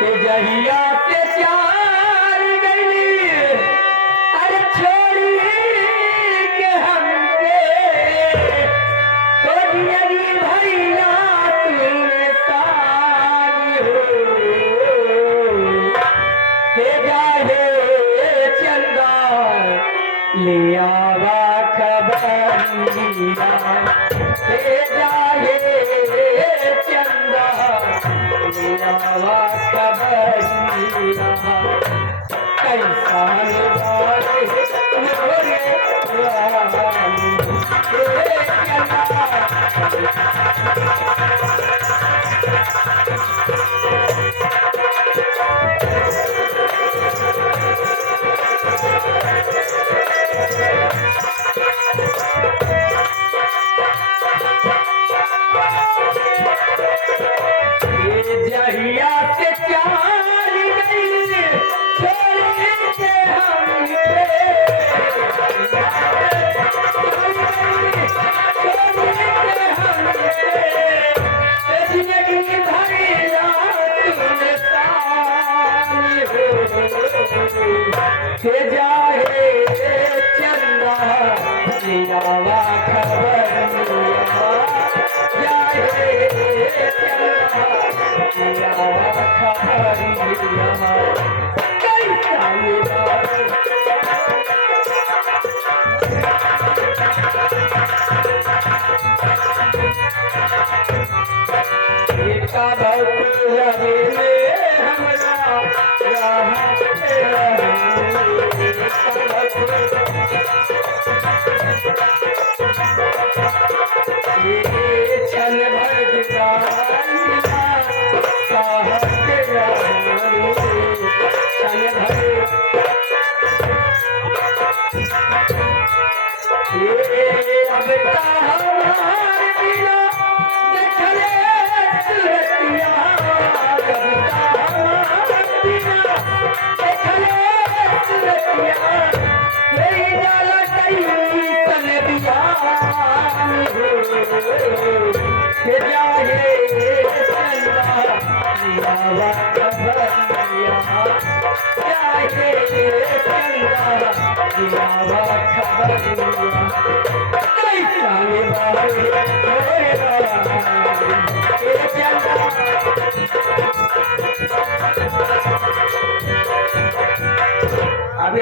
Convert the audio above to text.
के जहिया से चार गई अरे छोड़ी के हमके तो जिंदगी भैया तूने तानी हो के जाहे चंदा ले आवा खबरिया के जाहे चंदा ले आवा खबरिया कैसा निवारे मोरे रानी के जहिया से चार गई छोड़ के हमके जिंदगी भरिया तूने तानी हो के जाहे चंदा लियावा खबरिया जाहे चंदा लियावा खबरिया कैसा निवारे का भक्त रहे हमरा यहाँ पे रहे चल भर दिखाइया साहब के रहे चल भर अब हमार बिना देखले सुरतिया कविता हमार बिना देखले सुरतिया मेरी डाला कई तन बियान हो के जाहे चंदा लियावा खबरिया जाहे चंदा लियावा खबरिया कैसा निवारे मोरे रानी के चंदा अभी